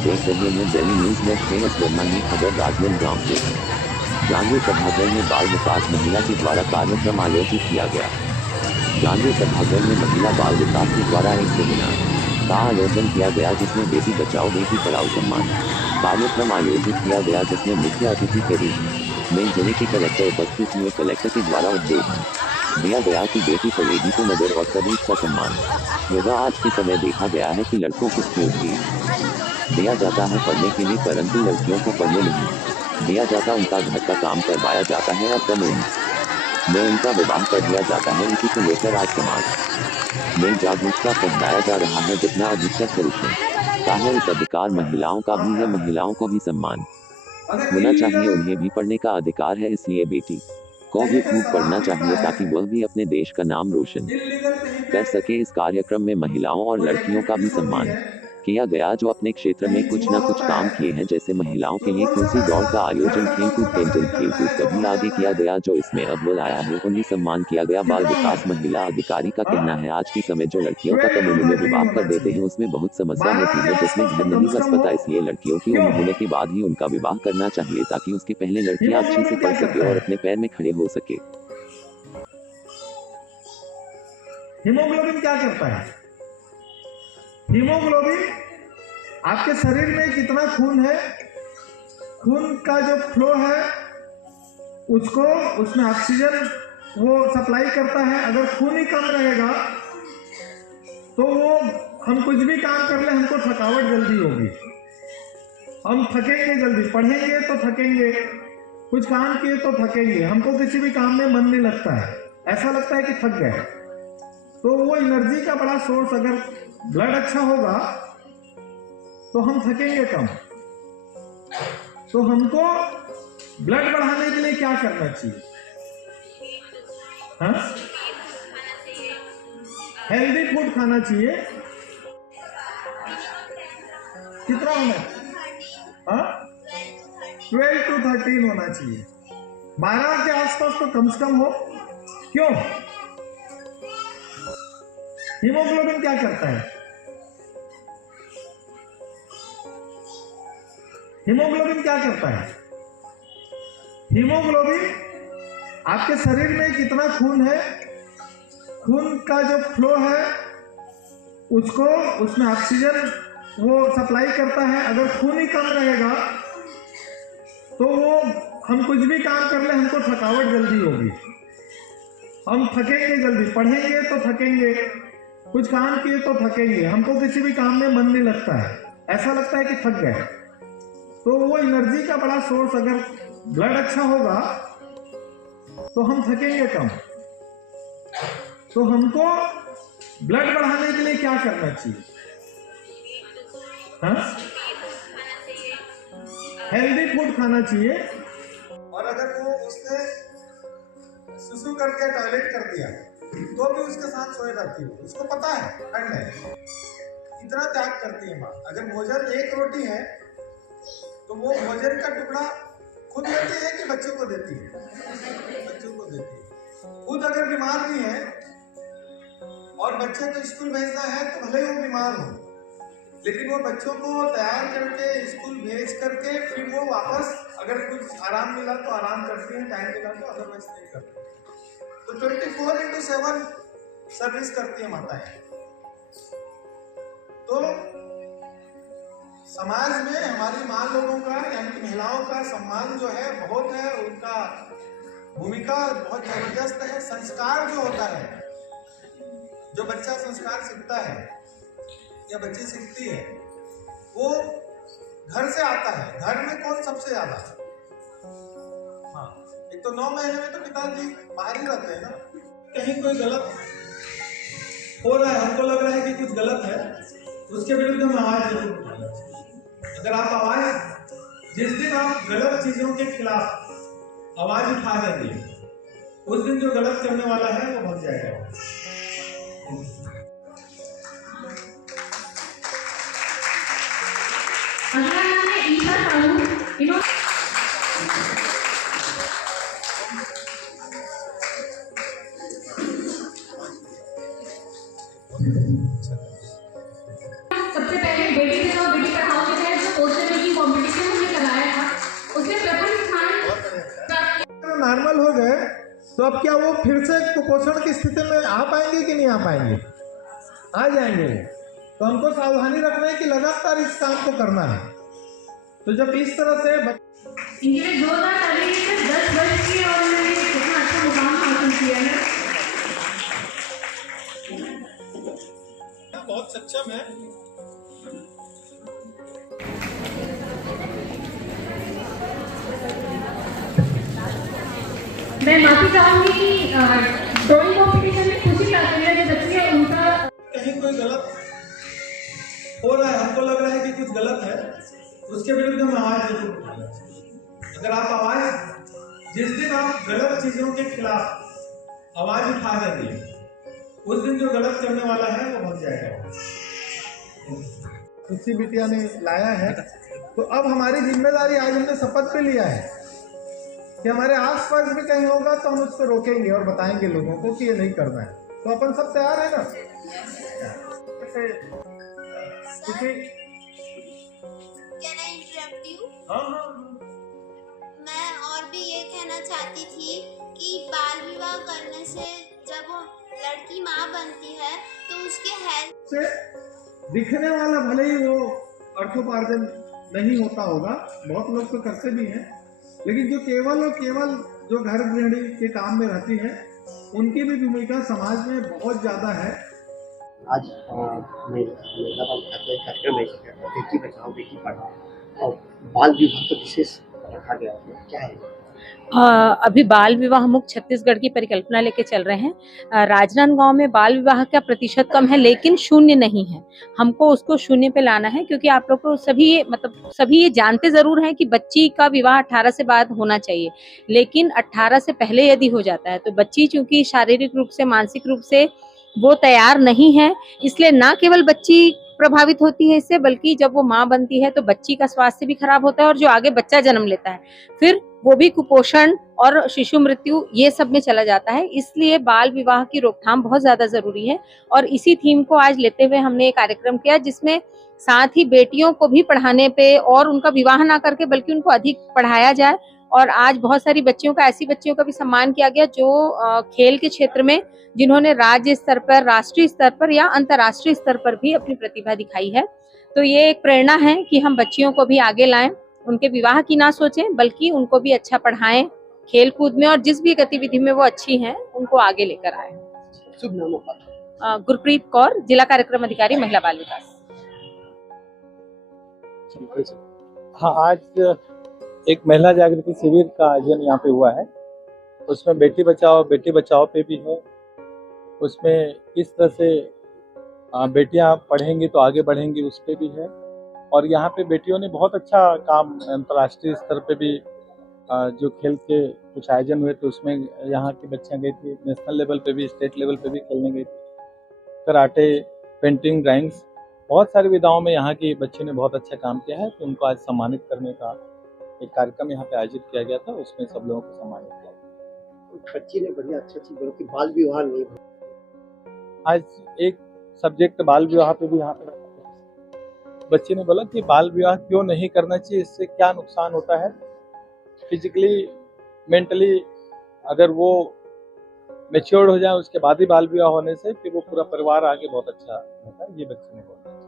देख रहे हैं दिल्ली न्यूज में फेमस वर्मा खबर राजनांदगांव से। जानवी सभागृह में बाल विकास महिला के द्वारा कार्यक्रम आयोजित किया गया। जानवी सभागृह में महिला बाल विकास के द्वारा एक सेमिनार का आयोजन किया गया जिसमें बेटी बचाओ बेटी पढ़ाओ सम्मान कार्यक्रम आयोजित किया गया, जिसमें मुख्य अतिथि के रूप में जिले के कलेक्टर उपस्थित हुए। कलेक्टर के द्वारा उपदेश दिया गया कि बेटी पढ़ेगी तो नगर और प्रदेश का सम्मान होगा। आज के समय देखा गया है कि लड़कों को छूट भी दिया जाता है पढ़ने के लिए, परंतु लड़कियों को पढ़ने नहीं दिया जाता। उनका घर का काम करवाया जाता है और कम उम्र में उनका विवाह कर दिया जाता है। इसी को लेकर आज समाज में जागरूकता फैलाया जा रहा है। जितना अधिकतर पुरुषों का है इस अधिकार महिलाओं का भी है। महिलाओं को भी सम्मान होना चाहिए, उन्हें भी पढ़ने का अधिकार है। इसलिए बेटी को भी खूब पढ़ना चाहिए ताकि वह भी अपने देश का नाम रोशन कर सके। इस कार्यक्रम में महिलाओं और लड़कियों का भी सम्मान किया गया जो अपने क्षेत्र में कुछ न कुछ काम किए हैं, जैसे महिलाओं के लिए कुर्सी दौड़ का आयोजन, खेलकूद पेंटिंग खेलकूद का भी आगे किया गया जो इसमें अव्वल आया है उन्हें सम्मान किया गया। बाल विकास महिला अधिकारी का कहना है आज के समय जो लड़कियों का कम उम्र में विवाह कर देते हैं उसमें बहुत समस्या होती है, जिसमें घर नहीं बस पाता। इसलिए लड़कियों की उम्र होने के बाद ही उनका विवाह करना चाहिए ताकि उसके पहले लड़कियां अच्छे से पढ़ सके और अपने पैर में खड़े हो सके। हीमोग्लोबिन क्या करता है? हीमोग्लोबिन आपके शरीर में कितना खून है, खून का जो फ्लो है उसको उसमें ऑक्सीजन वो सप्लाई करता है। अगर खून ही कम रहेगा तो वो हम कुछ भी काम कर ले हमको थकावट जल्दी होगी, हम थकेंगे जल्दी, पढ़ेंगे तो थकेंगे, कुछ काम किए तो थकेंगे, हमको किसी भी काम में मन नहीं लगता है, ऐसा लगता है कि थक गए। तो वो एनर्जी का बड़ा सोर्स, अगर ब्लड अच्छा होगा तो हम थकेंगे कम। तो हमको ब्लड बढ़ाने के लिए क्या करना चाहिए? हाँ, हेल्दी फूड खाना चाहिए। कितना होना? हाँ, 12 to 13 होना चाहिए। 12 के आसपास तो कम से कम हो। क्यों? हीमोग्लोबिन क्या करता है? हीमोग्लोबिन क्या करता है? हीमोग्लोबिन आपके शरीर में कितना खून है, खून का जो फ्लो है उसको उसमें ऑक्सीजन वो सप्लाई करता है। अगर खून ही कम रहेगा तो वो हम कुछ भी काम कर ले हमको थकावट जल्दी होगी, हम थकेंगे जल्दी, पढ़ेंगे तो थकेंगे, कुछ काम किए तो थकेंगे, हमको किसी भी काम में मन नहीं लगता है, ऐसा लगता है कि थक गए। तो वो एनर्जी का बड़ा सोर्स, अगर ब्लड अच्छा होगा तो हम थकेंगे कम। तो हमको ब्लड बढ़ाने के लिए क्या करना चाहिए? हाँ, हेल्दी फूड खाना चाहिए। और अगर वो उसने सुसु करके टॉयलेट कर दिया तो भी उसके साथ सोए रहती है, उसको पता है ठंड है, इतना त्याग करती है माँ। अगर भोजन एक रोटी है तो वो भोजन का टुकड़ा खुद लेती है कि बच्चों को देती है? बच्चों को देती है। खुद अगर बीमार भी है और बच्चे को स्कूल भेजना है तो भले ही वो बीमार हो, लेकिन वो बच्चों को तैयार करके स्कूल भेज करके फिर वो वापस अगर कुछ आराम मिला तो आराम करती है, टाइम मिला तो अदरवाइज नहीं करती। तो 24/7 सर्विस करती है माताएं। तो समाज में हमारी माँ लोगों का यानी कि महिलाओं का सम्मान जो है बहुत है, उनका भूमिका बहुत जबरदस्त है। संस्कार जो होता है, जो बच्चा संस्कार सीखता है या बच्ची सीखती है, वो घर से आता है। घर में कौन सबसे ज्यादा? हाँ, एक तो 9 महीने में तो पिताजी बाहर ही रहते हैं ना। कहीं कोई गलत हो रहा है, हमको लग रहा है कि कुछ गलत है, उसके विरुद्ध हम आवाज जरूर उठाना चाहिए। अगर आप आवाज, जिस दिन आप गलत चीजों के खिलाफ आवाज उठा देंगे उस दिन जो गलत करने वाला है वो भग जाएगा। अगला नाम है ईशा साहू। सबसे पहले बेटी बचाओ बेटी पढ़ाओ के तहत जो तो अब क्या वो फिर से कुपोषण की स्थिति में आ पाएंगे कि नहीं आ पाएंगे? आ जाएंगे। तो हमको सावधानी रखना है कि लगातार इस काम को करना है। तो जब इस तरह से इनके लिए 2018 से 10 वर्ष की और मैंने इतना अच्छा मुकाम हासिल किया है। बहुत सक्षम है। मैं माफी चाहूंगी कि ड्राइंग कॉम्पिटिशन में खुशी लाते हैं जो बच्चे हैं उनका कहीं कोई गलत हो रहा है, हमको लग रहा है कि कुछ गलत है, उसके विरुद्ध हम आवाज जरूर उठाएं। अगर आप आवाज, जिस दिन आप गलत चीजों के खिलाफ आवाज उठा देंगे, उस दिन जो गलत करने वाला है वो भग जाएगा। खुशी बिटिया ने लाया है, तो अब हमारी जिम्मेदारी, आज हमने शपथ पे लिया है कि हमारे आसपास भी कहीं होगा तो हम उसको रोकेंगे और बताएंगे लोगों को कि ये नहीं करना है। तो अपन सब तैयार है ना? Can I interrupt you? हाँ। मैं और भी ये कहना चाहती थी कि बाल विवाह करने से जब वो लड़की माँ बनती है तो उसके हेल्थ से दिखने वाला भले ही वो अर्थोपार्जन नहीं होता होगा, बहुत लोग तो करते भी हैं, लेकिन जो केवल और केवल जो घर गृहिणी के काम में रहती है, उनकी भी भूमिका समाज में बहुत ज्यादा है। आज महिला बाल कार्यक्रम है, बेटी बचाओ बेटी पढ़ाओ और बाल विवाह को विशेष रखा गया है, क्या है? अभी बाल विवाह मुक्त छत्तीसगढ़ की परिकल्पना लेके चल रहे हैं। राजनांदगांव में बाल विवाह का प्रतिशत कम है, लेकिन शून्य नहीं है। हमको उसको शून्य पे लाना है, क्योंकि आप लोग को सभी ये जानते जरूर हैं कि बच्ची का विवाह 18 से बाद होना चाहिए, लेकिन 18 से पहले यदि हो जाता है तो बच्ची चूंकि शारीरिक रूप से, मानसिक रूप से वो तैयार नहीं है, इसलिए ना केवल बच्ची प्रभावित होती है इससे, बल्कि जब वो माँ बनती है तो बच्ची का स्वास्थ्य भी खराब होता है, और जो आगे बच्चा जन्म लेता है फिर वो भी कुपोषण और शिशु मृत्यु ये सब में चला जाता है। इसलिए बाल विवाह की रोकथाम बहुत ज्यादा जरूरी है, और इसी थीम को आज लेते हुए हमने एक कार्यक्रम किया, जिसमें साथ ही बेटियों को भी पढ़ाने पे और उनका विवाह ना करके बल्कि उनको अधिक पढ़ाया जाए। और आज बहुत सारी बच्चियों का, ऐसी बच्चियों का भी सम्मान किया गया जो खेल के क्षेत्र में, जिन्होंने राज्य स्तर पर, राष्ट्रीय स्तर पर या अंतर्राष्ट्रीय स्तर पर भी अपनी प्रतिभा दिखाई है। तो ये एक प्रेरणा है कि हम बच्चियों को भी आगे लाएं, उनके विवाह की ना सोचें, बल्कि उनको भी अच्छा पढ़ाएं, खेल कूद में और जिस भी गतिविधि में वो अच्छी हैं उनको आगे लेकर आए। शुभ नाम? गुरप्रीत कौर, जिला कार्यक्रम अधिकारी, महिला बाल विकास। हाँ, आज एक महिला जागृति शिविर का आयोजन यहाँ पे हुआ है। उसमें बेटी बचाओ पे भी है। उसमें किस तरह से बेटियां पढ़ेंगी तो आगे बढ़ेंगी उस पे भी है। और यहाँ पे बेटियों ने बहुत अच्छा काम, अंतर्राष्ट्रीय स्तर पे भी जो खेल के कुछ आयोजन हुए थे उसमें यहाँ की बच्चियाँ गई थी, नेशनल लेवल पे भी, स्टेट लेवल पे भी खेलने गई थी। कराटे, पेंटिंग, ड्राइंग्स, बहुत सारी विधाओं में यहाँ की बच्चियों ने बहुत अच्छा काम किया है। तो उनको आज सम्मानित करने का एक कार्यक्रम यहाँ पे आयोजित किया गया था, उसमें सब लोगों को सम्मानित किया गया। बच्ची ने बढ़िया अच्छा चीज बोला कि बाल विवाह नहीं। आज एक सब्जेक्ट बाल विवाह पे भी यहाँ पे बच्ची ने बोला कि बाल विवाह क्यों नहीं करना चाहिए, इससे क्या नुकसान होता है फिजिकली, मेंटली। अगर वो मैच्योर्ड हो जाए उसके बाद ही बाल विवाह होने से फिर वो पूरा परिवार आगे बहुत अच्छा होता है, ये बच्ची ने बोला।